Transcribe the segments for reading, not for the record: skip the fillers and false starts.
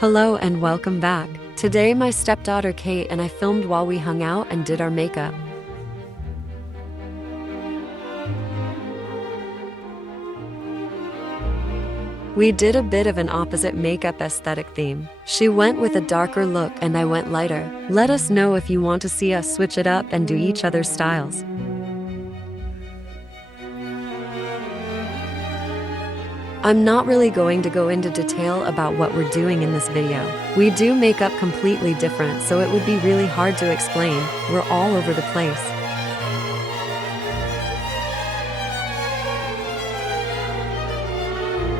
Hello and welcome back. Today my stepdaughter Kate and I filmed while we hung out and did our makeup. We did a bit of an opposite makeup aesthetic theme. She went with a darker look and I went lighter. Let us know if you want to see us switch it up and do each other's styles. I'm not really going to go into detail about what we're doing in this video. We do makeup completely different, so it would be really hard to explain. We're all over the place.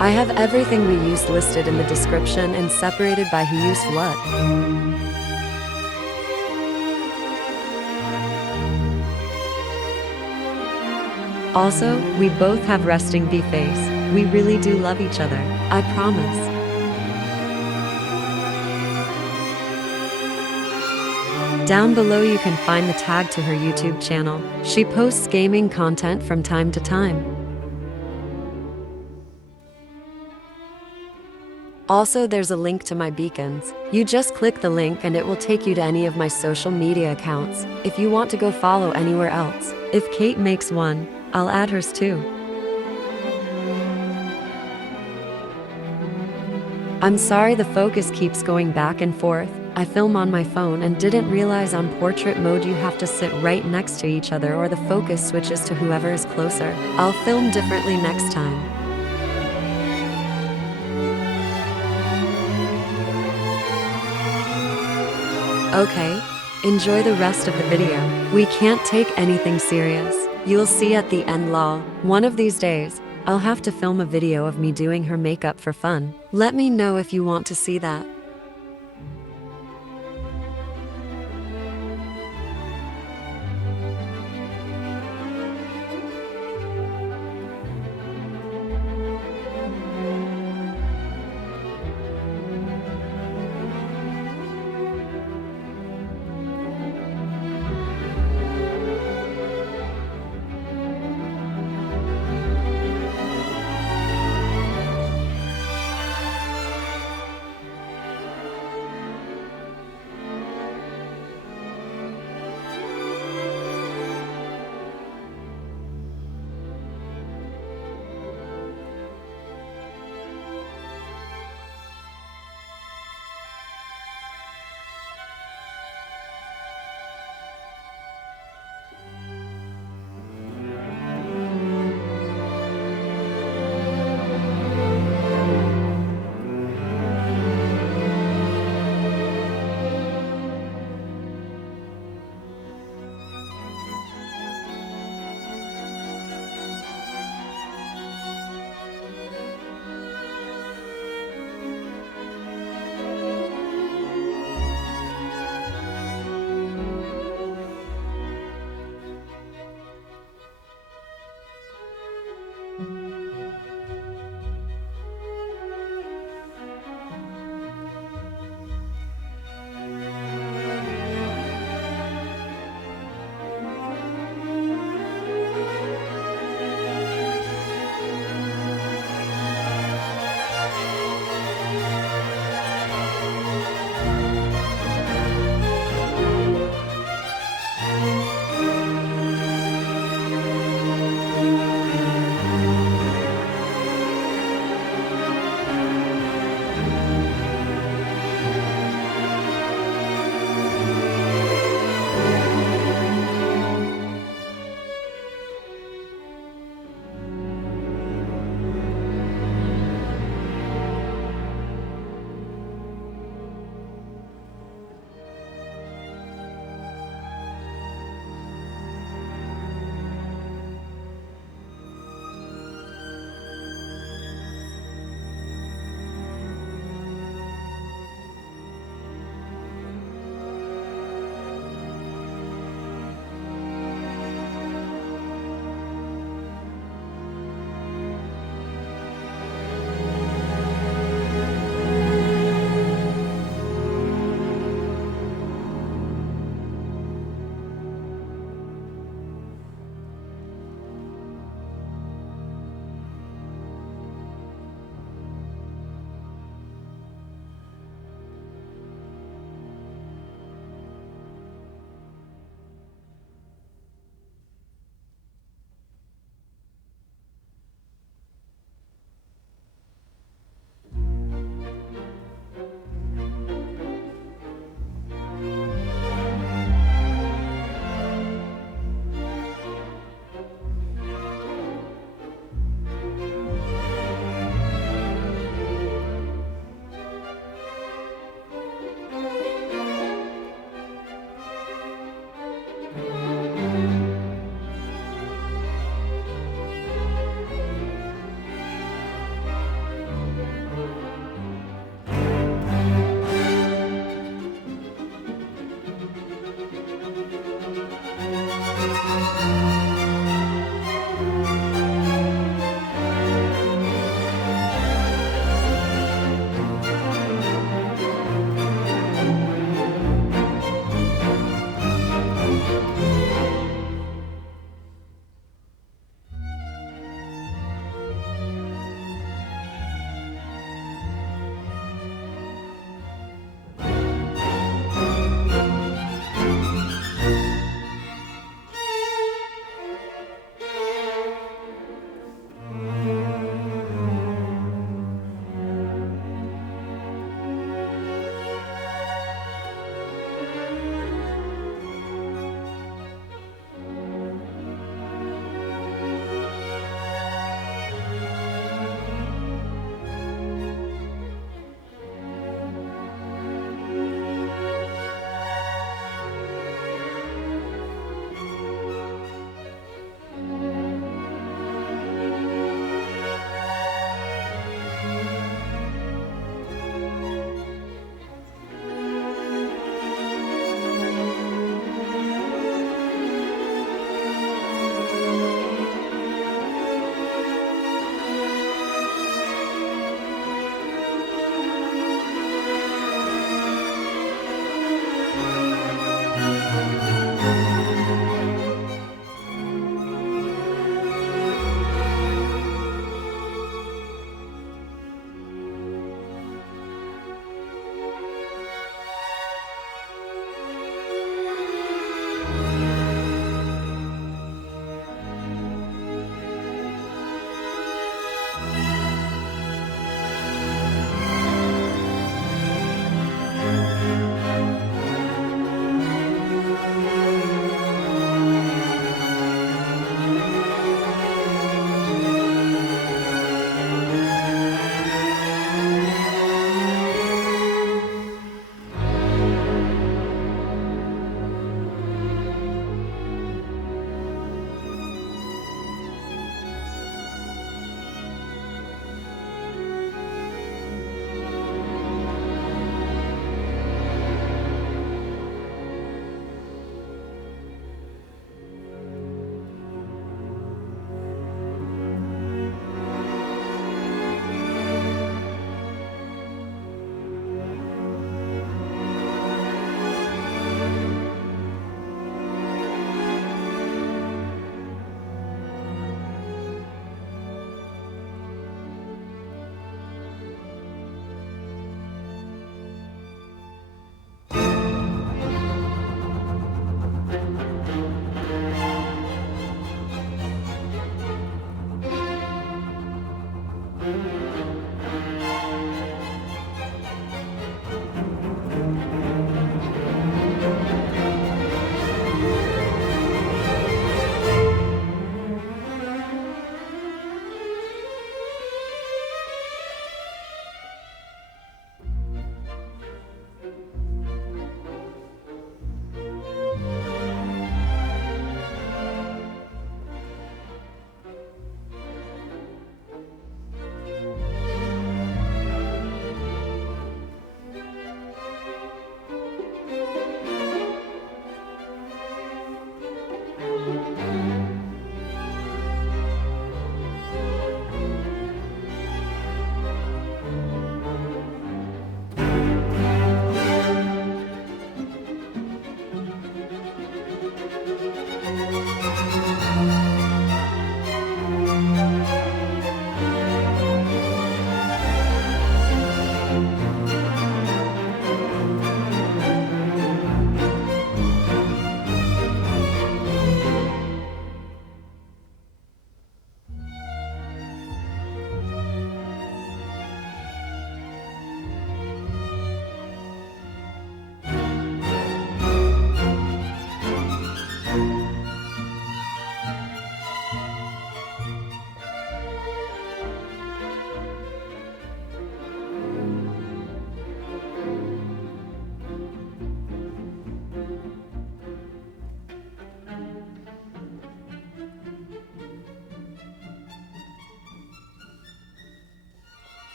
I have everything we used listed in the description and separated by who used what. Also, we both have resting bee face. We really do love each other, I promise. Down below you can find the tag to her YouTube channel. She posts gaming content from time to time. Also, there's a link to my beacons. You just click the link and it will take you to any of my social media accounts if you want to go follow anywhere else. If Kate makes one, I'll add hers too. I'm sorry the focus keeps going back and forth. I film on my phone and didn't realize on portrait mode you have to sit right next to each other or the focus switches to whoever is closer. I'll film differently next time. Okay, enjoy the rest of the video. We can't take anything serious. You'll see at the end lol. One of these days, I'll have to film a video of me doing her makeup for fun. Let me know if you want to see that.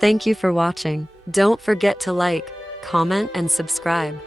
Thank you for watching. Don't forget to like, comment, and subscribe.